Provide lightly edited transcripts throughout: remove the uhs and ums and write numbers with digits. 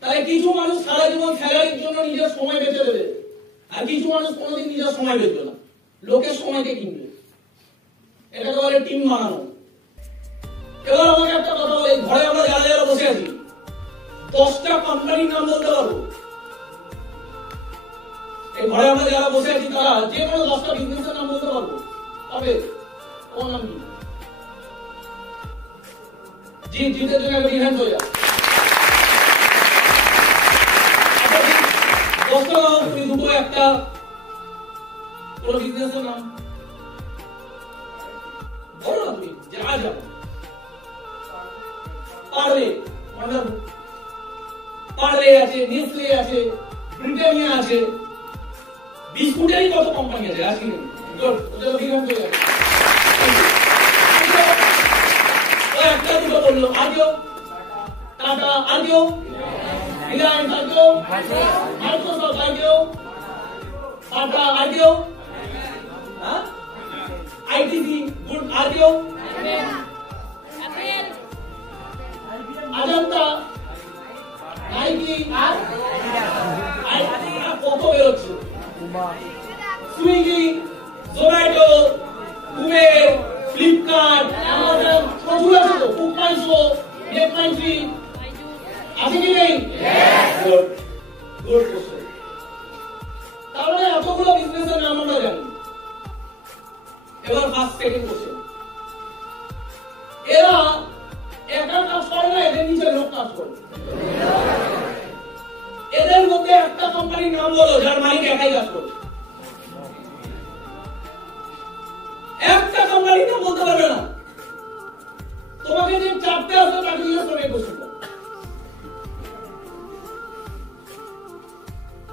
তাহলে কিছু মানুষ সারা জীবন স্যালারির জন্য নিজের সময় বেঁচে দেবে, আর কিছু মানুষ কোনোদিন নিজের সময় বেঁচবে না, লোকের সময়কে কিনবে। এটাকে বলে টিম বানানো। এবার আমাকে একটা কথা বলে, ঘরে আমরা যারা যারা বসে আছি 10টা কোম্পানির নাম বলতে পারবো? এই ঘরে আমরা যারা বসে আছি তারা যে কোনো 10টা বিজনেসের নাম বলতে পারবো? তবে ওর নাম কি? জি, জিতের জন্য একটা ইভেন্ট হয়ে যায়। 10টা নাম, তুমি দুটো একটা কোন বিজনেসের নাম বলো না, তুমি যা যাবো। পারলে আছে, নেসলে আছে, ব্রিটানিয়া আছে, বিস্কুটেরই কত কোম্পানি আছে। আজকে একটা দুটো বললো, আর কেউ? টাটা, আর কেউ? রিলায়েন্স, আর কেউ? মাইক্রোসফট, আর কেউ? টাটা, আর কেউ? আইটিসি, গুড, আর কেউ? अजंता, नाइकी, कत बेरोच्छे, Swiggy, Zomato, Uber, Flipkart, Amazon, प्रचुर আছে তো, ফুডপাইশো, নেটমাইন্ট্রি আছে কি নেই? Good good question. তাহলে এতগুলো বিজনেসের নাম আমরা জানি। এবার ফার্স্ট সেকেন্ড কোশ্চেন, এরা একা কাজ করে না, এদের নিচে লোক কাজ করে। এদের মধ্যে একটা কোম্পানির নাম বলো যার মালিক একাই কাজ করে। একটা কোম্পানির নাম বলতে পারবে না। তোমাকে যে 4টে আছে তাকে জিজ্ঞেস করবে এই কোশ্চেনটা।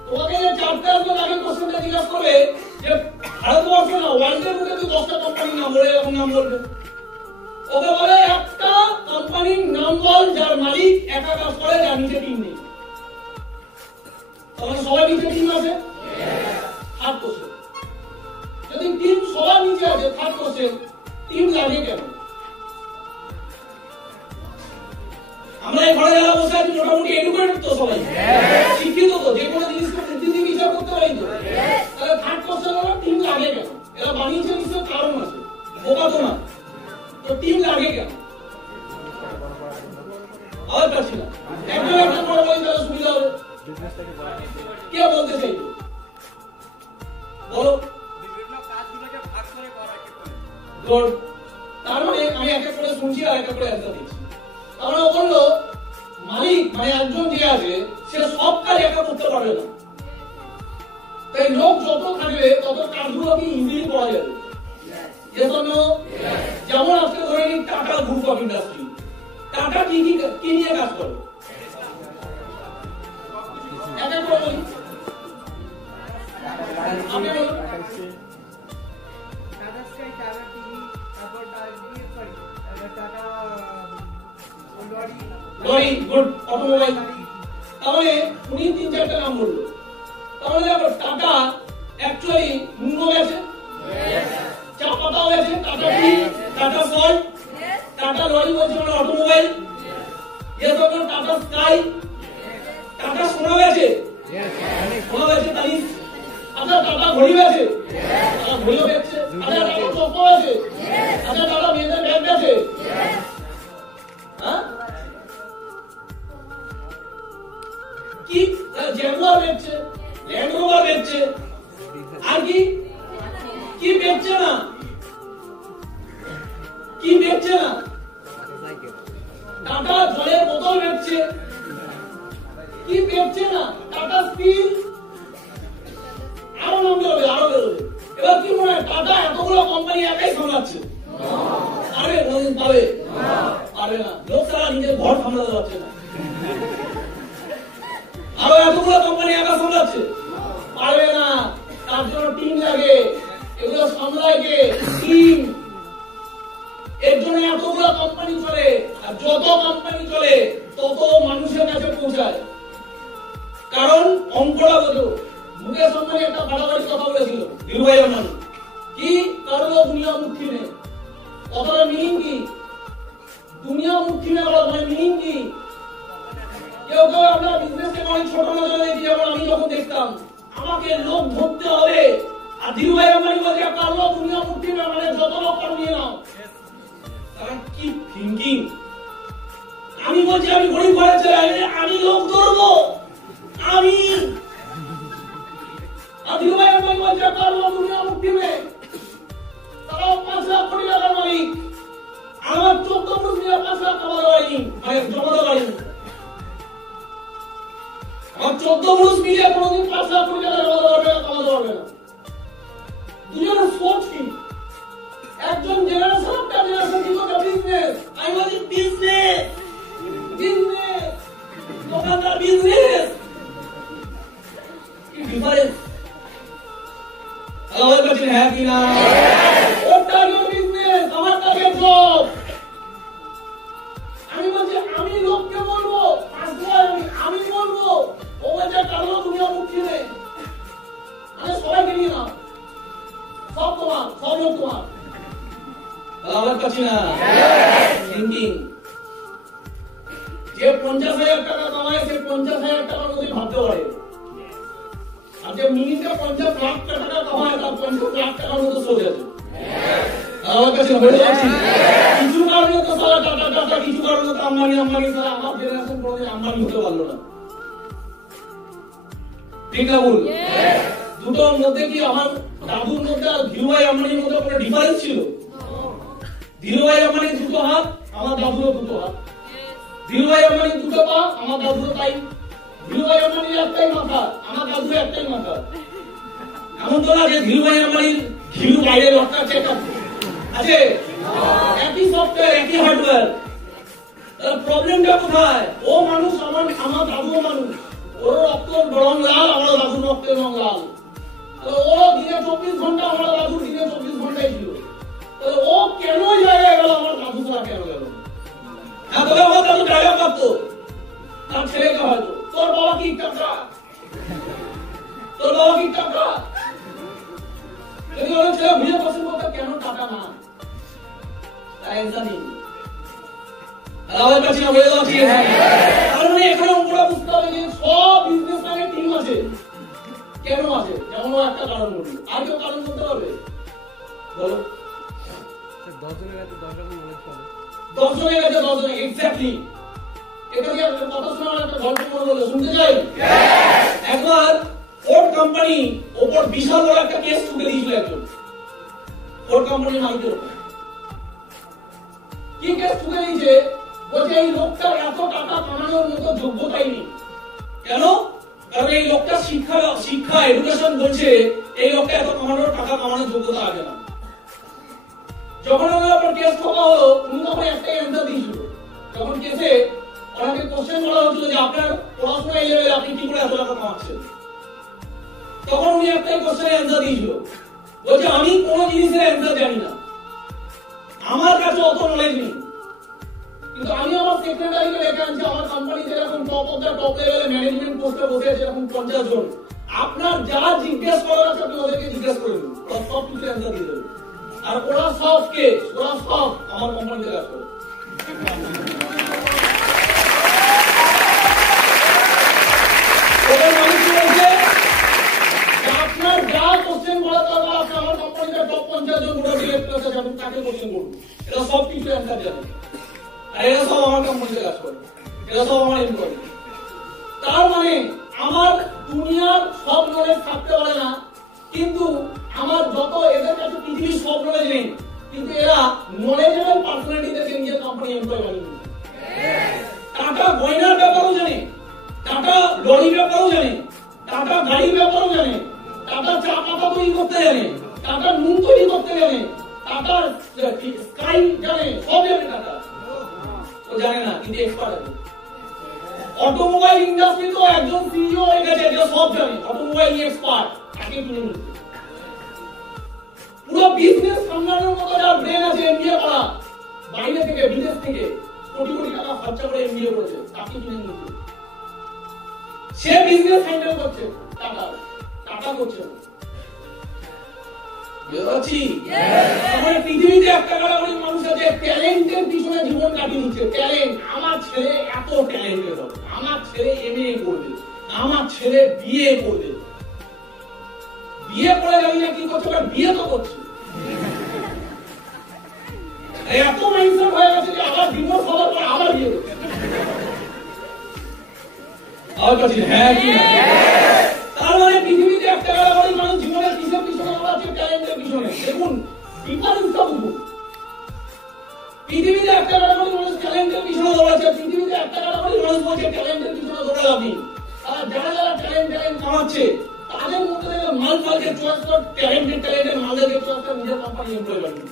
তোমাকে যে 4টে আছে তাকে কোশ্চেনটা জিজ্ঞেস করবে যে ভারতবর্ষ না ওয়ার্ল্ডের মধ্যে তুই 10টা কোম্পানির নাম বলে, এরকম নাম বলবে। ওকে বলে একটা কোম্পানির নাম বল যার মালিক একা কাজ করে, যার নিচে টিম নেই। তাহলে সবার নিচে টিম আছে? থার্ড কোশ্চেন, যদি টিম সবার নিচে আছে, থার্ড কোশ্চেন, টিম লাগে কেন? আমরা এই ঘরে যারা বসে আছি মোটামুটি এডুকেটেড তো, সবাই শিক্ষিত তো, যে কোনো জিনিসকে বুদ্ধি বিচার করতে পারি তো। তাহলে থার্ড কোশ্চেন হলো টিম লাগে কেন? এরা বানিয়েছে নিশ্চয় কারণ আছে, বোকা তো না। তো টিম লাগে কেন? আবার পাচ্ছি না, একজন একটা করে বলি তাহলে সুবিধা হবে। কে বলতে চাইবে বলো? বিভিন্ন কাজগুলোকে ভাগ করে করা কি করে? গুড। তার মানে আমি এক এক করে শুনছি আর এক এক করে অ্যানসার দিচ্ছি। তার মানে বললো মালিক মানে একজন যে আছে সে সব কাজ একা করতে পারবে না, তাই লোক যত থাকবে তত কাজগুলো কি ইজিলি করা যাবে। যেমন আজকে ধরে নিন tata group of industry, tata কি নিয়ে কাজ করে? এক এক করে বলি, আপনি বলুন। টাটা স্কাই, টাটা টিভি, তারপর টাটা লরি, গুড, অটোমোবাইল। তাহলে উনি 3-4টা নাম বললো। তাহলে দেখো টাটা অ্যাকচুয়ালি নুনো গেছে, চা পাতাও গেছে, টাটা টি, টাটা সল্ট, টাটা লরি বলছে মানে অটোমোবাইল, টাটা স্কাই, টাটা সোনা গেছে, সোনা গেছে তাই। আচ্ছা টাটা ঘড়ি গেছে, টাটা ঘড়িও গেছে। আচ্ছা টাটা চপ্পল গেছে, আচ্ছা টাটা মেয়েদের ব্যাগ গেছে। হ্যাঁ কি জ্যাগুয়ার বেচছে, ল্যান্ড রোভার বেচছে, আর কি কি বেচছে না? কি বেচছে না? টাটা জলের বোতল বেচছে, কি বেচছে না? টাটা স্টিল, আরো নাম বেরোবে, আরো বেরোবে। এবার কি মনে হয় টাটা এতগুলো কোম্পানি একাই সামলাচ্ছে? পারবে কোনদিন? পারবে না। লোক সারা নিজের ঘর সামলাতে পারছে না, আরো এতগুলো কোম্পানি একা সামলাচ্ছে? পারবে না। তার জন্য টিম লাগে, এগুলো সামলায় কে? টিম। এর জন্য এতগুলো কোম্পানি চলে, আর যত কোম্পানি চলে তত মানুষের কাছে পৌঁছায়। কারণ অঙ্কটা বোঝো। মুকেশ আম্বানি একটা বাড়াবাড়ি কথা বলেছিল ধীরুভাই আম্বানি, কি কারণ দুনিয়া মুক্তি নেই। কথাটা মিনিং কি? দুনিয়া মুক্তি নেই, মানে মিনিং কি? কেউ কেউ আমরা বিজনেস অনেক ছোট নজরে দেখি, যেমন আমি যখন দেখতাম আমাকে লোক ধরতে হবে, আর ধীরুভাই আম্বানি বলছে পারলো দুনিয়া মুক্তি না, মানে যত লোক পারো নিয়ে নাও। তারা কি থিঙ্কিং! আমি বলছি আমি গরিব ঘরের ছেলে, আমি লোক ধরবো, আমি ধীরুভাই আম্বানি বলছে পারলো দুনিয়া মুক্তি নেই, তারাও 5 লাখ কোটি টাকার মালিক। আমার 14 পুরুষ মিলে 5 লাখ কামাতে পারিনি, মানে জমাতে পারিনি। আমার 14 পুরুষ মিলে কোনোদিন 5 লাখ কোটি টাকা জমাতে পারবে না, কামাতে পারবে না। দুজনের সোচ কি? একজন জেনারেশন একটা জেনারেশন কি করে বিজনেস, আমি বলি বিজনেস, বিজনেস, দোকানদার বিজনেস, কি ডিফারেন্স? আমার কাছে হ্যাঁ কি না? ওর টার্গেট বিজনেস, আমার টার্গেট জব। আমি বলছি আমি লোককে বলবো, আমি বলবো, ও বলছে কারণ দুনিয়া মুক্তি নেই, মানে সবাইকে নিয়ে নাও, সব তোমার, সব লোক তোমার। আমার কাছে না থিঙ্কিং। যে 50,000 টাকা কামায় সে 50,000 টাকার মধ্যে ভাবতে পারে, আর যে মিনিটে 50 লাখ টাকা কামায় তার 50 লাখ টাকার মতো সোচ আছে। আমার কাছে বলে যাচ্ছি কিছু কারণে তো সারা টাকা, কিছু কারণে তো আম্বানি, সারা আমার জেনারেশন কোনোদিন আম্বানি হতে পারলো না। ঠিক না বল? দুটোর মধ্যে কি আমার দাদুর মধ্যে আর ধীরুভাই আম্বানির মধ্যে কোনো ডিফারেন্স ছিল? ধীরুভাই আম্বানির 2 হাত, আমার দাদুরও 2 হাত। ধীরুভাই আম্বানির 2 পা, আমার দাদুরও তাই। ধীরুভাই আম্বানির একটাই মাথা, আমার দাদুর একটাই মাথা। এমন তো না যে ধীরুভাই আম্বানির ঘিলু বাইরে লটকা চেক আছে, একই সফটওয়্যার, একই হার্ডওয়্যার। তাহলে প্রবলেমটা কোথায়? ও মানুষ, আমার দাদুও মানুষ, ওর রক্ত রং লাল, আমার দাদুর রক্তের রং লাল। ও দিনে 24 ঘন্টা, আমার দাদুর দিনে 24 ঘন্টাই ছিল। তাহলে ও কেন জায়গায় গেল, আমার দাদু ছাড়া কেন গেল? হ্যাঁ, তবে আমার দাদু জায়গা প্রাপ্ত, তার ছেলেকে হয়তো। তোর বাবা কি টাকা, তোর বাবা কি টাকা? যদি ওর ছেলে বুঝে পছন্দ করতে কেন টাকা না, তাই জানি। আমার কাছে বলে দেওয়া ঠিক আছে। তার মানে এখানে আমরা বুঝতে হবে যে সব বিজনেসম্যানের টিম আছে। কেন আছে? যেমন ও একটা কারণ বলি, আর কেউ কারণ বলতে পারবে? বলো। 10 জনের কাছে 10 রকম নলেজ পাবে। 10 জনের কাছে 10 জন, এক্স্যাক্টলি। এটা কি একটা কথা শোনার একটা গল্প মনে হলো, শুনতে চাই? একবার ফোর্ড কোম্পানি ওপর বিশাল বড় একটা কেস ঠুকে দিয়েছিল একজন, ফোর্ড কোম্পানির মালিকের উপর। কি কেস ঠুকে দিয়েছে? বলছে এই লোকটার এত টাকা কামানোর মতো যোগ্যতাই নেই। কেন? কারণ এই লোকটা শিক্ষা এডুকেশন বলছে এই লোকটা এত টাকা কামানোর যোগ্যতা আছে না। যখন ওনার উপর কেস ঠোকা হলো, উনি তখন একটাই অ্যান্সার দিয়েছিল। যখন কেসে ওনাকে কোশ্চেন করা হচ্ছিল যে আপনার পড়াশোনা এই লেভেলে, আপনি কি করে এত টাকা কামাচ্ছেন, তখন উনি একটাই কোশ্চেনের অ্যান্সার দিয়েছিল। বলছে আমি কোন জিনিসের অ্যান্সার জানি না, আমার কাছে অত নলেজ নেই, কিন্তু আমি আমার সেক্রেটারিকে ডেকে আনছি, আমার কোম্পানিতে এরকম টপ অফ দ্য টপ লেভেলে ম্যানেজমেন্ট পোস্টে বসে আছে এরকম 50 জন। আপনার যা জিজ্ঞেস করার আছে আপনি ওদেরকে জিজ্ঞেস করে দিন, ওরা সব কিছু অ্যান্সার দিয়ে দেবে। আর ওরা সব আমার কোম্পানিতে কাজ করে। আপনার যা কোশ্চেন করার দরকার আছে আমার কোম্পানিতে টপ 50 জন ওরা ডিরেক্টর আছে, আপনি তাকে কোশ্চেন করুন, এরা সব কিছু অ্যান্সার জানে। আর এরা সব আমার কোম্পানিতে কাজ করে, এরা সব আমার এমপ্লয়ি। তার মানে আমার দুনিয়ার সব নলেজ থাকতে পারে না, কিন্তু আমার যত এদের কাছে পৃথিবীর সব নলেজ নেই, কিন্তু এরা নলেজেবল পার্সোনালিটিদেরকে নিজের কোম্পানি এমপ্লয়ি বানিয়ে দিচ্ছে। টাটা গয়নার ব্যাপারও জানে, টাটা লরি ব্যাপারও জানে, টাটা গাড়ির ব্যাপারও জানে, টাটা চা পাতা তৈরি করতে জানে, টাটা নুন তৈরি করতে জানে, টাটা স্কাই জানে, সব জানে টাটা। ও জানে না, কিন্তু এক্সপার্ট আছে। অটোমোবাইল ইন্ডাস্ট্রি তো একজন সিইও হয়ে গেছে, যে সব জানে, অটোমোবাইল এক্সপার্ট, তাকে কিনে নিচ্ছে। পুরো বিজনেস সামলানোর মতো যার ব্রেন আছে, এমবিএ করা, বাইরে থেকে বিদেশ থেকে কোটি কোটি টাকা খরচা করে এমবিএ করেছে, তাকে কিনে নিচ্ছে। সে বিজনেস হ্যান্ডেল করছে, টাকা করছে। পৃথিবীতে একটা কারণে মানুষ আছে ট্যালেন্টের পিছনে জীবন কাটিয়ে দিচ্ছে। ট্যালেন্ট, আমার ছেলে এত ট্যালেন্টেড হবে, আমার ছেলে এমএ করবে, আমার ছেলে বিয়ে করবে, বিয়ে করে জানি না কি করছে, বিয়ে তো করছে। এত মাইন্ডসেট হয়ে গেছে যে আবার ডিভোর্স হওয়ার পর আবার বিয়ে করছে। হ্যাঁ কি না? তার মানে পৃথিবীতে একটা কারাগারি মানুষ জীবনের কিসের পিছনে দৌড়াচ্ছে? ট্যালেন্টের পিছনে। দেখুন ডিফারেন্সটা বুঝুন। পৃথিবীতে একটা কারাগারি মানুষ ট্যালেন্টের পিছনে দৌড়াচ্ছে, পৃথিবীতে একটা কারাগারি মানুষ বলছে ট্যালেন্টের পিছনে দৌড়াবি। আর যারা যারা ট্যালেন্ট কামাচ্ছে তাদের মধ্যে মালকে চয়েস করে, ট্যালেন্টের মালকে চয়েস করে নিজের কোম্পানি এমপ্লয় করবে।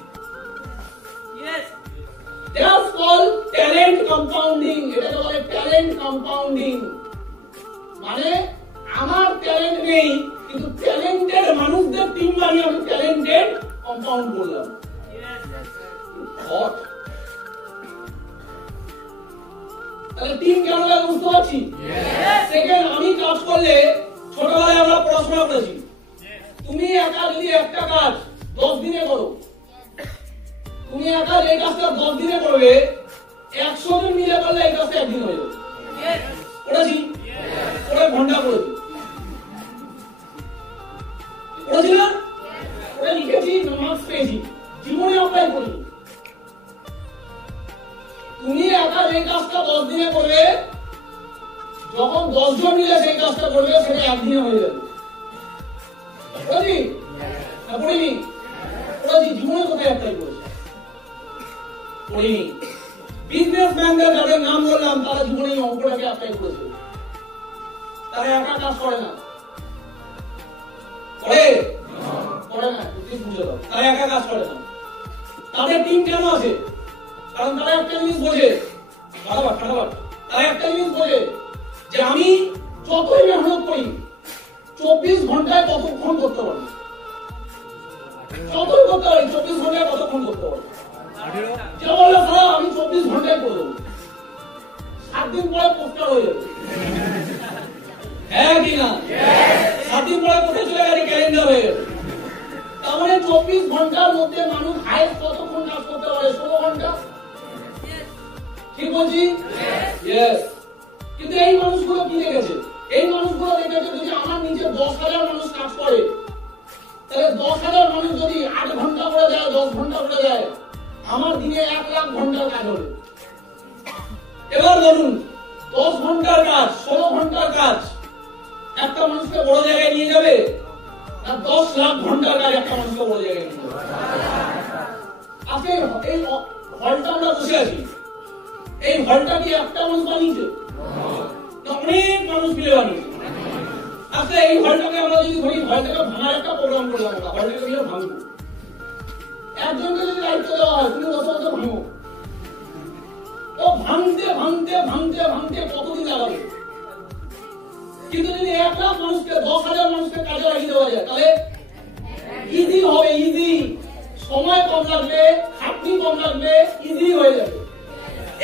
That's called talent compounding. এটাকে বলে talent compounding। মানে আমার ট্যালেন্ট নেই কিন্তু ট্যালেন্টেড মানুষদের টিম বানিয়ে আমি ট্যালেন্টেড কম্পাউন্ড করলাম। তাহলে টিম কেমন লাগে বুঝতে পারছি? সেকেন্ড, আমি কাজ করলে ছোটবেলায় আমরা পড়াশোনা করেছি, তুমি একা যদি একটা কাজ 10 দিনে করো, তুমি একা এই কাজটা 10 দিনে করবে, 100 জন মিলে করলে এই কাজটা একদিন হয়ে যাবে। করেছি, ওরা ঘন্টা করেছি, করেছি না? ওরা লিখেছি, মার্কস পেয়েছি, জীবনে অ্যাপ্লাই করি। তুমি একা যে কাজটা 10 দিনে করবে, যখন 10 জন মিলে সেই কাজটা করবে সেটা একদিনে হয়ে যাবে। করেছি না করিনি? করেছি, জীবনে কোথায় অ্যাপ্লাই করেছি? করিনি। বিজনেসম্যানদের যাদের নাম বললাম তারা জীবনে অঙ্কটাকে অ্যাপ্লাই করেছে, তারা একা কাজ করে না। করে না, তুমি বুঝে দাও, তারা একা কাজ করে না। তাদের টিম কেন আছে? কারণ তারা একটা জিনিস বোঝে, তারা একটা জিনিস বোঝে যে আমি যতই মেহনত করি 24 ঘন্টায় কতক্ষণ করতে পারবো, যতই করতে পারি 24 ঘন্টায় কতক্ষণ করতে পারবো। যেটা বললো সারা আমি 24 ঘন্টায় করে দেবো, 7 দিন পরে পোস্টার হয়ে যাবে। হ্যাঁ কি না? 7 দিন পরে কোথায় চলে গেছে? ক্যালেন্ডার হয়ে গেছে। তার মানে 24 ঘন্টার মধ্যে মানুষ হাইস্ট কতক্ষণ কাজ করতে পারে? 16 ঘন্টা। ঠিক বলছি? ইয়েস। কিন্তু এই মানুষগুলো কি দেখেছে? এই মানুষগুলো দেখেছে যদি আমার নিচে 10,000 মানুষ কাজ করে, তাহলে 10,000 মানুষ যদি 8 ঘন্টা করে যায়, 10 ঘন্টা করে যায়, আমার দিনে 1 লাখ ঘন্টার কাজ হবে। এবার বলুন 10 ঘন্টার কাজ, 16 ঘন্টার কাজ একটা মানুষকে বড় জায়গায় নিয়ে যাবে না 10 লাখ ঘন্টার কাজ একটা মানুষকে বড় জায়গায় নিয়ে যাবে? আজকে এই হলটা আমরা বসে আছি, এই হলটা কি একটা মানুষ বানিয়েছে? অনেক মানুষ মিলে বানিয়েছে। আজকে এই হলটাকে আমরা যদি ধরি, হলটাকে ভাঙার একটা প্রোগ্রাম করলাম, আমরা হলটাকে মিলে ভাঙবো। একজনকে যদি দায়িত্ব দেওয়া হয় তুমি বসে বসে ভাঙো, ও ভাঙতে ভাঙতে ভাঙতে ভাঙতে কতদিন লাগাবে? কিন্তু যদি 1 লাখ মানুষকে 10,000 মানুষকে কাজে লাগিয়ে দেওয়া যায় তাহলে ইজি হবে, ইজি, সময় কম লাগবে, খাটনি কম লাগবে, ইজি হয়ে যাবে।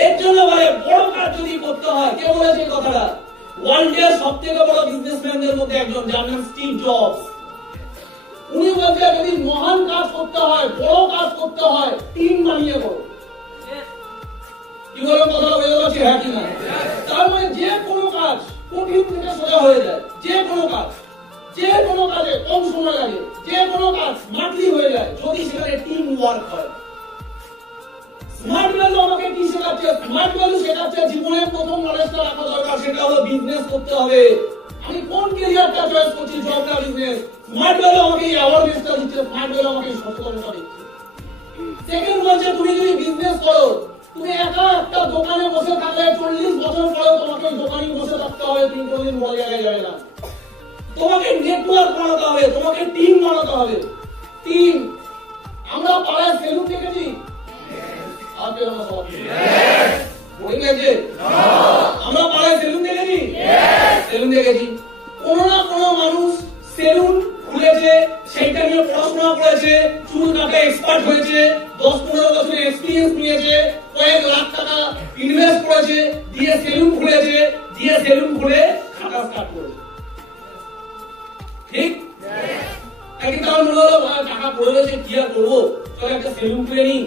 এর জন্য বলে বড় কাজ যদি করতে হয়, কে বলেছে কথাটা? ওয়ার্ল্ডের সবথেকে বড় বিজনেসম্যানদের মধ্যে একজন, যার নাম স্টিভ জবস। উনি বলছে যদি মহান কাজ করতে হয়, বড় কাজ করতে হয়, টিম বানিয়ে করো। কি বলেন কথাটা বুঝতে পারছি? হ্যাঁ কি না? তার মানে যে কোনো কাজ কঠিন থেকে সোজা হয়ে যায়, যে কোনো কাজ, যে কোনো কাজে কম সময় লাগে, যে কোনো কাজ মাটলি হয়ে যায় যদি সেখানে টিম ওয়ার্ক হয়। স্মার্ট ভ্যালু আমাকে কি শেখাচ্ছে? স্মার্ট ভ্যালু শেখাচ্ছে জীবনের প্রথম নলেজটা রাখা দরকার, সেটা হলো বিজনেস করতে হবে। আমি কোন ক্যারিয়ারটা চয়েস করছি, জব না বিজনেস? স্মার্ট ভ্যালু আমাকে এই অ্যাওয়ারনেসটা দিচ্ছে, স্মার্ট ভ্যালু আমাকে সচেতনতা দিচ্ছে। সেকেন্ড বলছে তুমি যদি বিজনেস করো, তুমি একা একটা দোকানে বসে থাকলে 40 বছর পরেও তোমাকে দোকানে বসে থাকতে হবে, তুমি কোনোদিন বড় জায়গায় যাবে না। তোমাকে নেটওয়ার্ক বানাতে হবে, তোমাকে টিম বানাতে হবে। টিম। আমরা পাড়ায় সেলুন দেখেছি, আমরা পাড়ায় সেলুন দেখেছি, সেলুন দেখেছি। কোন না কোন মানুষ সেলুন খুলেছে, সেইটা নিয়ে পড়াশোনা করেছে, চুল কাটা এক্সপার্ট হয়েছে, 10-15 বছরের এক্সপিরিয়েন্স নিয়েছে, কয়েক লাখ টাকা ইনভেস্ট করেছে, দিয়ে সেলুন খুলেছে, দিয়ে সেলুন খুলে খাটা স্টার্ট করেছে। ঠিক? কিন্তু আমার মনে হলো টাকা পড়ে রয়েছে, কি আর করবো, চলো একটা সেলুন খুলে নি,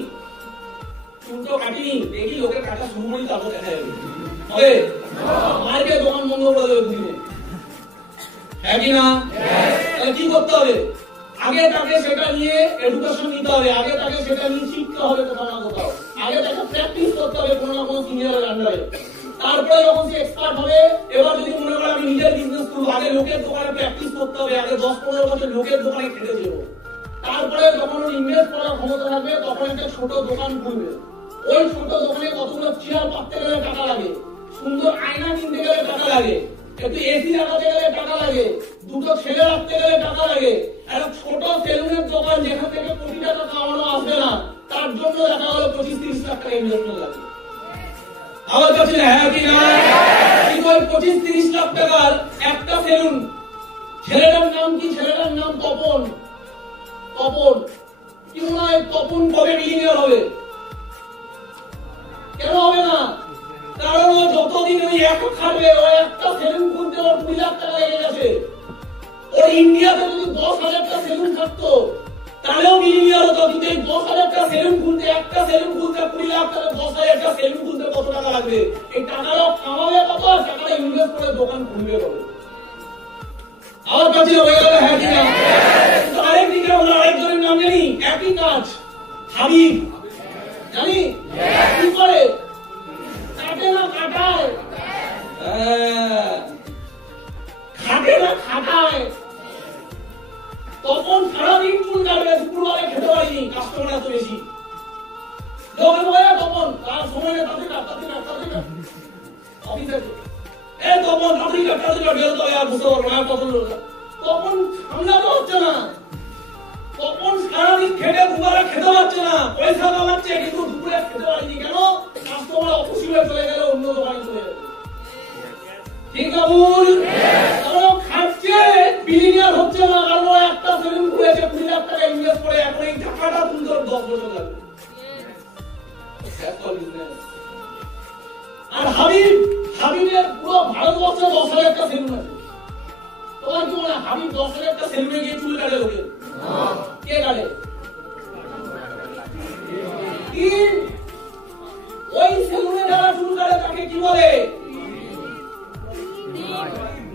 চুল তো কাটিনি, দেখি লোকের কাটা শুরু করি, তারপর দেখা যাবে। হবে মার্কেট দোকান বন্ধ করে দেবে দুদিনে। হ্যাঁ কি না? তাহলে কি করতে হবে? আগে তাকে সেটা নিয়ে এডুকেশন নিতে হবে, আগে তাকে সেটা নিয়ে শিখতে হবে কোথাও না কোথাও, আগে তাকে প্র্যাকটিস করতে হবে কোনো না কোনো সিনিয়রের আন্ডারে। তারপরে যখন সে এক্সপার্ট হবে, এবার যদি মনে করে আমি নিজের বিজনেস করবো, আগে লোকের দোকানে প্র্যাকটিস করতে হবে, আগে 10-15 বছর লোকের দোকানে খেটে দেবো। তারপরে যখন ইনভেস্ট করার ক্ষমতা থাকবে তখন একটা ছোট দোকান খুলবে। ওই ছোট দোকানে কতগুলো চেয়ার পাততে গেলে টাকা লাগে, সুন্দর আয়না কিনতে গেলে টাকা লাগে, একটু এসি লাগাতে গেলে টাকা লাগে, দুটো ছেলে রাখতে গেলে টাকা লাগে। একটা ছোট সেলুনের দোকান যেখান থেকে কোটি টাকা কামানো আসবে না, তার জন্য দেখা গেল 25-30 লাখ টাকা ইনভেস্টমেন্ট লাগে। আমার কাছে হ্যাঁ কি না? কিন্তু ওই 25-30 লাখ টাকার একটা সেলুন, ছেলেটার নাম কি? ছেলেটার নাম তপন। তপন কি মনে হয় তপন কবে মিলিয়নিয়ার হবে? কেন হবে না? কারণ ও যতদিন ওই এক খাবে, ও একটা সেলুন খুলতে ওর 2 লাখ টাকা লেগে গেছে। ওর ইন্ডিয়াতে যদি 10,000টা সেলুন থাকতো তাহলেও মিলিয়নিয়ার হতো, কিন্তু এই 10,000টা সেলুন খুলতে, একটা সেলুন খুলতে 20 লাখ টাকা, 10,000টা সেলুন খুলতে কত টাকা লাগবে? এই টাকাটা কামাবে কত, আর টাকাটা ইনভেস্ট করে দোকান খুলবে কত? আমার কাছে হয়ে গেল হ্যাঁ কি না? কিন্তু আরেকদিকে আমরা আরেকজনের নাম জানি, একই কাজ, হাবিব। জানি কি করে? কাটে না কাটায়, খাটে না খাটায়। তখন সারাদিন চুল কাটবে, দুপুরবেলা খেতে পারিনি, কাস্টমার এত বেশি। তখন তার সময় অফিস আছে, তখন বেরোতে হবে, আর বুঝতে পারবো না তখন সামলাতে হচ্ছে না। তখন সারাদিন খেটে দুপুরে খেতে পারছে না, পয়সা কামাচ্ছে, কিন্তু দুপুরে খেতে পারিনি। কেন? কাস্টমার অখুশি হয়ে চলে গেল, অন্য দোকানে চলে গেল। ঠিক না ভুল? খাচ্ছে, বিলিয়নিয়ার হচ্ছে না, কারণ একটা সেলুন খুলেছে, 20 লাখ টাকা ইনভেস্ট করে, এখন এই টাকাটা তুলতে 10 বছর লাগবে। আর হাবিবের পুরো ভারতবর্ষে 10,000টা সেলুন আছে। তোমার কি মনে হয় হাবিব 10,000টা সেলুনে গিয়ে চুল কাটে লোকে? কে কাটে? ওই সেলুনে যারা চুল কাটে তাকে কি বলে?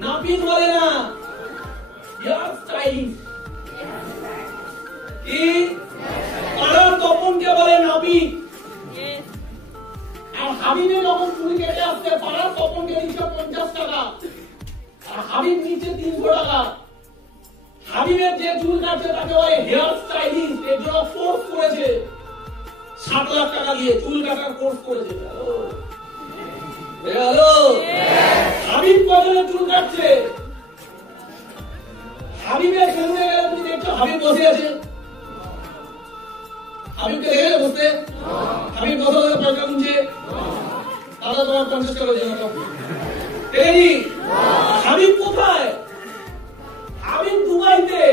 নাপিত বলে না, হেয়ার স্টাইলিস্ট। পাড়ার তপনকে বলে নাপিত। আর হাবিবে যখন চুল কেটে আসছে, পাড়ার তপনকে দিচ্ছে 50 টাকা, আর হাবিব নিচ্ছে 300 টাকা। হাবিবের যে চুল কাটছে তাকে বলে হেয়ার স্টাইলিস্ট, এর জন্য কোর্স করেছে 7 লাখ টাকা দিয়ে, চুল কাটার কোর্স করেছে। হ্যালো, হাবিব কজনের চুল কাটছে? হাবিবের সেলুনে গেলে তুমি দেখছো হাবিব বসে আছে, হাবিবকে দেখে বসতে, হাবিব বসে বসে পয়সা গুনছে, দাদা তোমার 50 টাকা দিয়ে দেখেছি। হাবিব কোথায়? হাবিব দুবাইতে।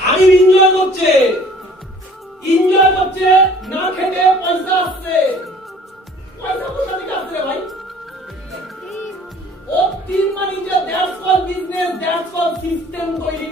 হাবিব এনজয় করছে, না খেতে পয়সা আসছে। পয়সা কোথা থেকে আসছে ভাই? ও তিন মানি যে that's call business, that's call system তৈরি